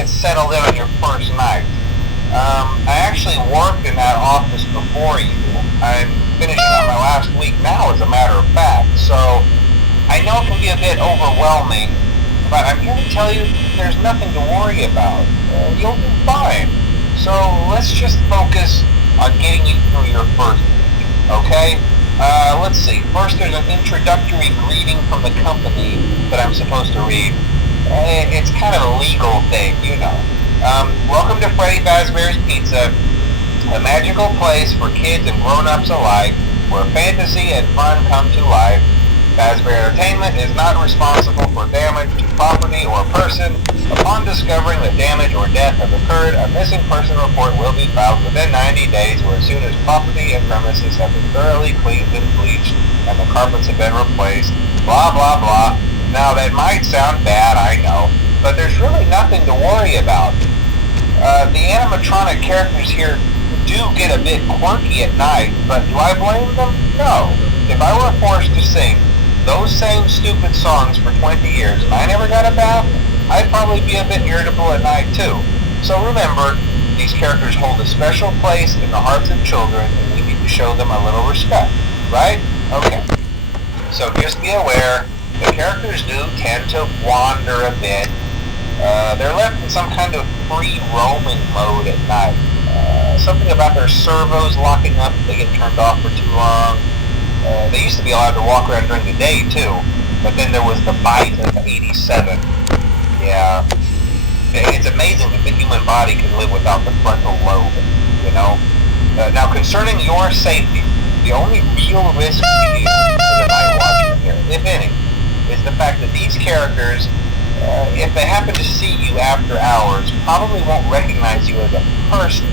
get settled in on your first night. I actually worked in that office before you. I'm finishing up my last week now, as a matter of fact, so I know it can be a bit overwhelming, but I'm here to tell you there's nothing to worry about. You'll do fine. So let's just focus on getting you through your first week, okay? Let's see. First, there's an introductory greeting from the company that I'm supposed to read. It's kind of a legal thing, you know. Welcome to Freddy Fazbear's Pizza, a magical place for kids and grown-ups alike, where fantasy and fun come to life. Fazbear Entertainment is not responsible for damage to property or person. Upon discovering that damage or death has occurred, a missing person report will be filed within 90 days or as soon as property and premises have been thoroughly cleaned and bleached and the carpets have been replaced. Blah, blah, blah. Now, that might sound bad, I know, but there's really nothing to worry about. The animatronic characters here do get a bit quirky at night, but do I blame them? No. If I were forced to sing those same stupid songs for 20 years and I never got a bath, I'd probably be a bit irritable at night too. So remember, these characters hold a special place in the hearts of children and we need to show them a little respect, right? Okay. So just be aware, the characters do tend to wander a bit. They're left in some kind of free roaming mode at night. Something about their servos locking up if they get turned off for too long. They used to be allowed to walk around during the day too, but then there was the bite of 87. Yeah. It's amazing that the human body can live without the frontal lobe, you know? Now, concerning your safety, the only real risk to you as a night watchman here, if any, is the fact that these characters, if they happen to see you after hours, probably won't recognize you as a person.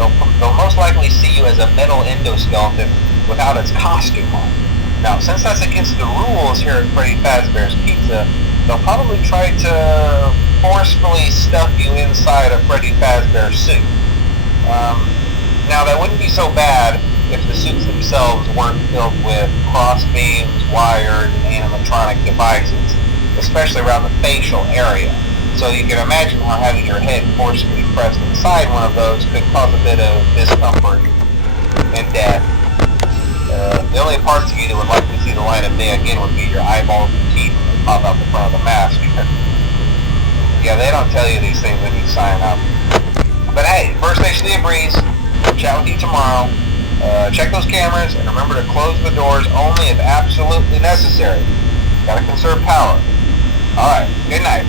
They'll most likely see you as a metal endoskeleton without its costume on. Now, since that's against the rules here at Freddy Fazbear's Pizza, they'll probably try to forcefully stuff you inside a Freddy Fazbear suit. Now, that wouldn't be so bad if the suits themselves weren't filled with cross beams, wires, and animatronic devices, especially around the facial area. So you can imagine how having your head forcefully pressed inside one of those could cause a bit of discomfort and death. The only parts of you that would likely see the light of day again would be your eyeballs and teeth that pop out the front of the mask. Yeah, they don't tell you these things when you sign up. But hey, first station of the breeze. Chat with you tomorrow. Check those cameras and remember to close the doors only if absolutely necessary. Gotta conserve power. Alright, good night.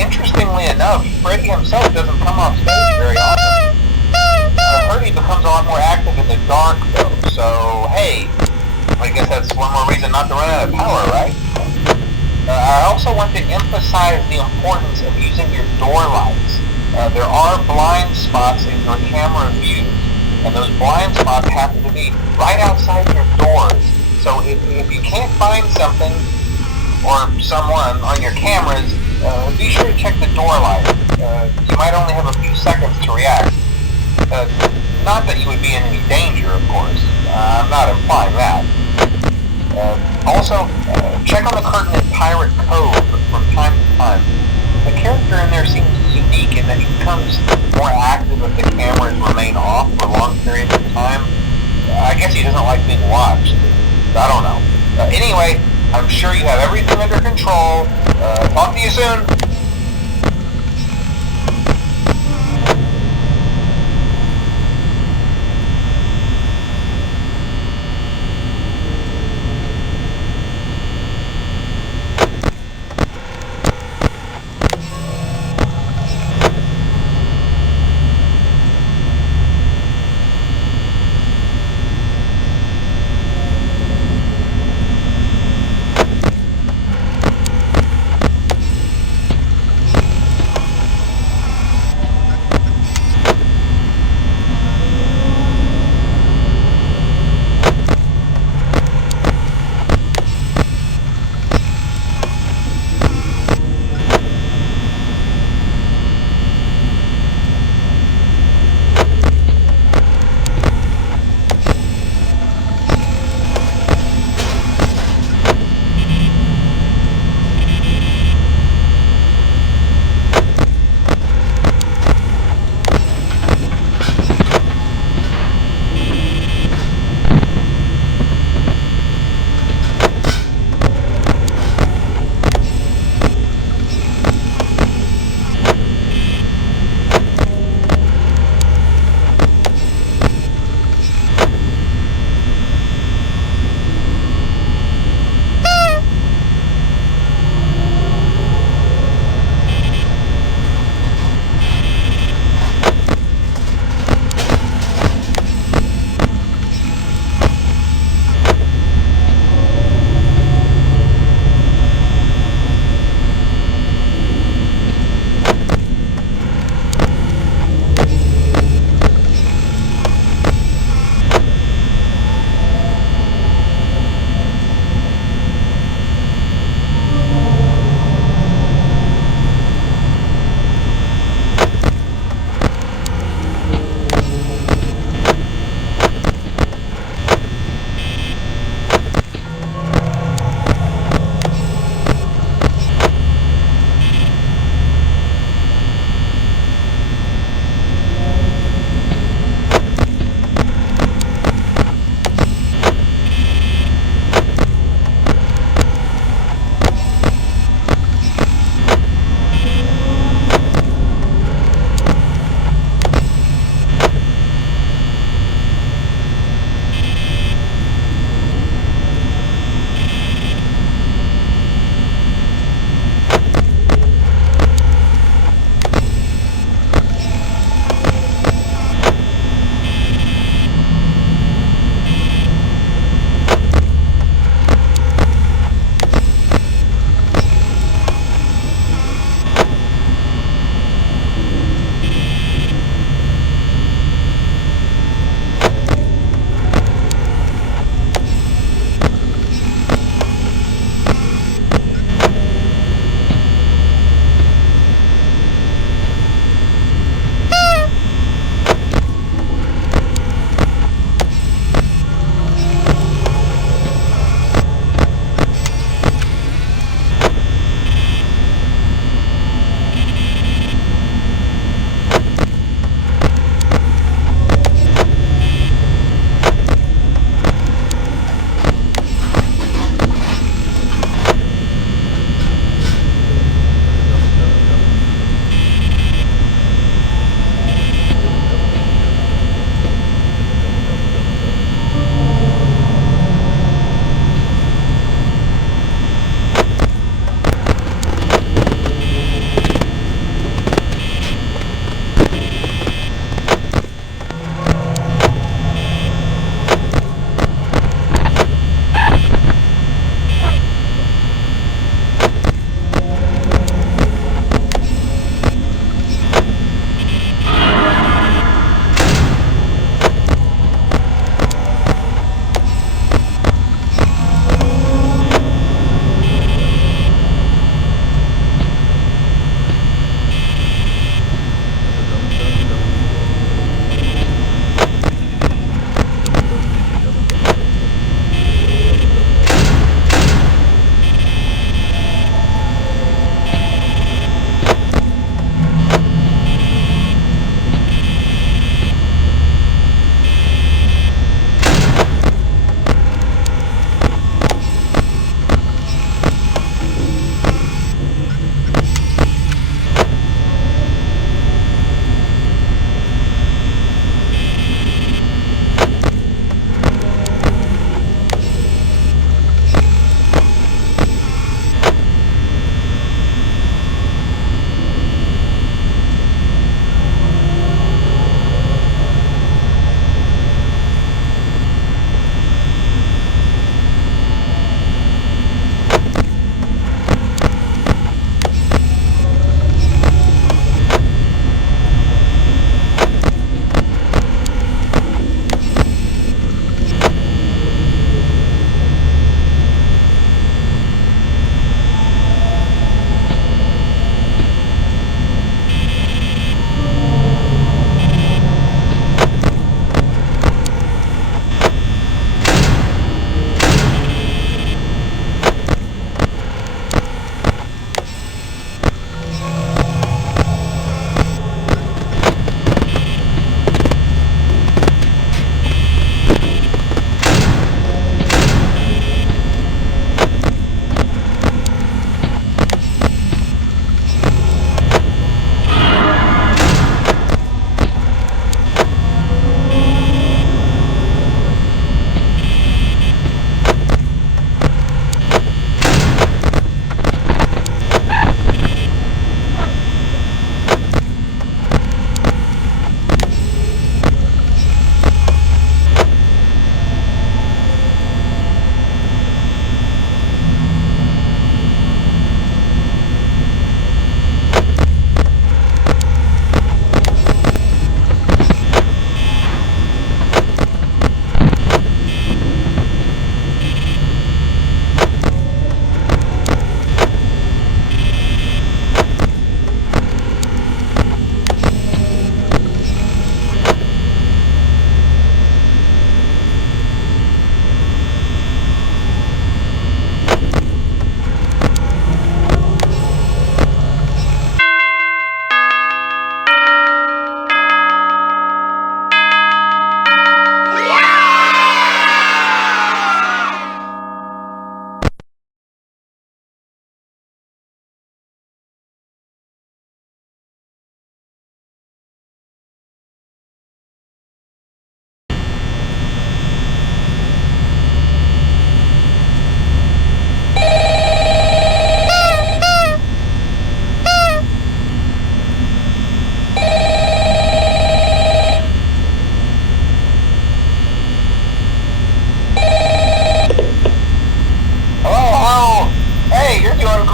Interestingly enough, Freddy himself doesn't come off stage very often. I've heard he becomes a lot more active in the dark, though, so hey, I guess that's one more reason not to run out of power, right? I also want to emphasize the importance of using your door lights. There are blind spots in your camera views, and those blind spots happen to be right outside your doors. So if you can't find something or someone on your cameras, be sure to check the door light. You might only have a few seconds to react. Not that you would be in any danger, of course. I'm not implying that. Also, check on the curtain in Pirate Cove from time to time. The character in there seems unique in that he becomes more active if the cameras remain off for long periods of time. I guess he doesn't like being watched. I don't know. Anyway, I'm sure you have everything under control. Talk to you soon.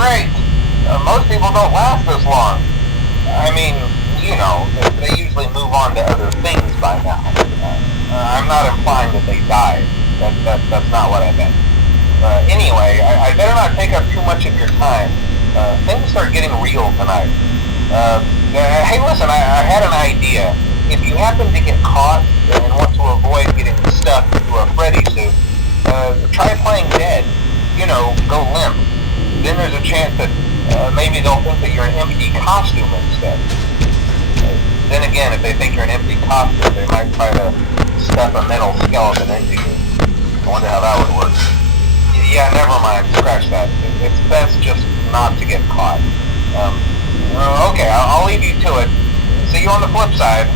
great. Most people don't last this long. I mean, you know, they usually move on to other things by now. I'm not implying that they died. That's not what I meant. Anyway, I better not take up too much of your time. Things are getting real tonight. Hey, listen, I had an idea. If you happen to get caught and want to avoid getting stuffed into a Freddy suit, try playing dead. You know, go limp. Then there's a chance that maybe they'll think that you're an empty costume instead. Then again, if they think you're an empty costume, they might try to stuff a metal skeleton into you. I wonder how that would work. Yeah, never mind. Scratch that. It's best just not to get caught. Okay, I'll leave you to it. See you on the flip side.